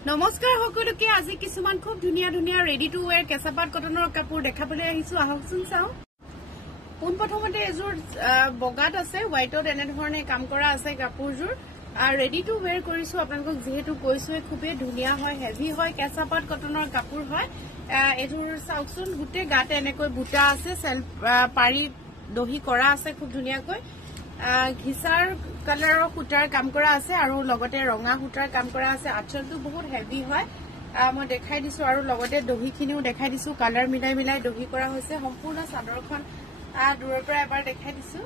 নমস্কাৰ সকলোকে আজি কিছুমান খুব ধুনিয়া ধুনিয়া ৰেডি টু ওয়্যাৰ কেঁচাপাত কটনৰ কাপোৰ দেখাবলৈ আহিছো আহকচোন চাও পোন প্ৰথমতে এজোৰ বগাত আছে হোৱাইটত এনে ধৰণে কাম কৰা আছে কাপোৰজোৰ ৰেডি টু ওয়্যাৰ কৰিছো আপোনালোকক যেহেতু কৈছো খুবেই ধুনিয়া হয় হেভি হয় কেঁচাপাত কটনৰ কাপোৰ হয় এজোৰ চাওকচোন গুটে গাতে এনেকৈ বুটা আছে সেলফ পাৰি দহি কৰা আছে খুব ধুনিয়াকৈ ঘিসাৰ কালাৰৰ সূতাৰ কাম কৰা আছে আৰু লগতে ৰঙা সূতাৰ কাম কৰা আছে আঁচলটো বহুত হেভি হয় মই দেখাই দিছো আৰু লগতে দহিখিনিও দেখাই দিছো কালাৰ মিলাই মিলাই দহি কৰা হৈছে সম্পূৰ্ণ চাদৰখন দূৰৰ পৰা এবাৰ দেখাই দিছো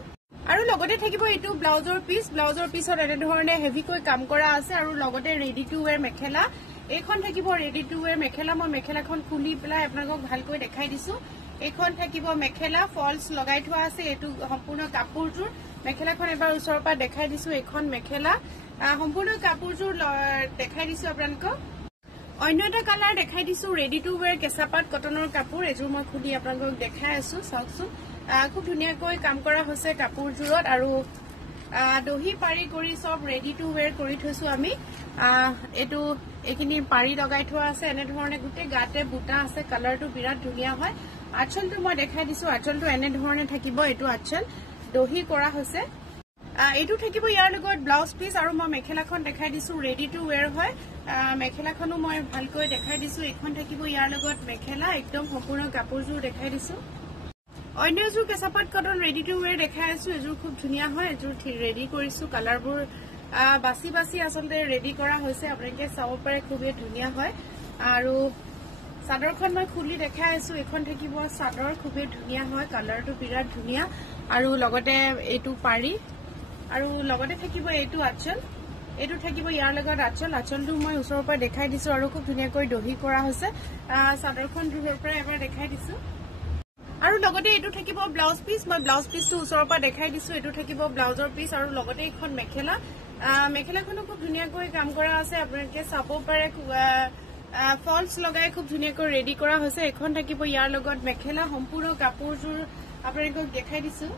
আৰু লগতে থাকিব এটো ব্লাউজৰ পিছত এনে ধৰণে হেভিকৈ কাম কৰা আছে আৰু লগতে ৰেডি টু ওয়্যাৰ মেখেলা এইখন থাকিব ৰেডি টু ওয়্যাৰ মেখেলা মই মেখেলাখন খুলি পেলাই আপোনালোকক ভালকৈ দেখাই দিছো এইখন থাকিব মেখেলা ফলস লগাই থোৱা আছে এটো সম্পূৰ্ণ কাপোৰজোৰ মেখেলাখন এবাৰ ওচৰৰ পৰা দেখাই দিছো এইখন মেখেলা সম্পূৰ্ণ কাপোৰজোৰ দেখাই দিছো আপোনালোকক অন্য এটা কালাৰ দেখাই দিছো ৰেডি টু ওয়্যাৰ কেঁচাপাত কটনৰ কাপোৰ এজোৰ মই খুলি আপোনালোকক দেখাই আছো চাওকচোন খুব ধুনিয়াকৈ কাম কৰা হৈছে কাপোৰজোৰত আৰু দহি পাৰি কৰি সব ৰেডি টু ওয়্যাৰ কৰি থৈছো আমি এটো এখিনি পাৰি লগাই থোৱা আছে এনে ধৰণে গুটে গাতে বুটা আছে কালাৰটো বিৰাট ধুনিয়া হয় আঁচলটো মই দেখাই দিছো আঁচলটো এনে ধৰণে থাকিব এটো আঁচল দহি কৰা হৈছে এটো থাকিব ইয়াৰ লগত ব্লাউজ পিস আৰু মই মেখেলাখন দেখাই দিছো ৰেডি টু ওয়্যাৰ হয় মেখেলাখনো মই ভালকৈ দেখাই দিছো এখন থাকিব ইয়াৰ লগত মেখেলা একদম সম্পূৰ্ণ কাপোৰজোৰ দেখাই দিছো অন্য এজোৰ কেঁচাপাত কটন ৰেডি টু ওয়্যাৰ দেখাই আছো এজোৰ খুব ধুনিয়া হয় এজোৰ ৰেডি কৰিছো কালাৰবোৰ বাছি বাছি আসলে ৰেডি কৰা হৈছে আপোনালোকে চাব পাৰে খুবেই ধুনিয়া হয় আৰু চাদৰখন মই খুলি দেখাই আছো এখন থাকিব চাদৰ খুবেই ধুনিয়া হয় কালাৰটো বিৰাট ধুনিয়া আৰু লগতে এটো পাৰি আৰু লগতে থাকিব এটো আঁচল এটো থাকিব ইয়াৰ লগত আঁচলটো মই ওচৰৰ পৰা দেখাই দিছো আৰু খুব ধুনিয়াকৈ দহি কৰা হৈছে চাদৰখন দূৰৰ পৰা এবাৰ দেখাই দিছো আৰু লগতে এটো থাকিব ব্লাউজ পিস মই ব্লাউজ পিসটো ওচৰৰ পৰা দেখাই দিছো এটো থাকিব ব্লাউজৰ পিস আৰু লগতে এখন মেখেলা মেখেলাখনো খুব ধুনিয়াকৈ কাম কৰা আছে আপোনালোকে চাব পাৰে ফলস লগাই খুব ধুনিয়াকৈ ৰেডি কৰা হৈছে এখন থাকিব ইয়াৰ লগত মেখেলা সম্পূৰ্ণ কাপোৰজোৰ আপোনালোকক দেখাই দিছো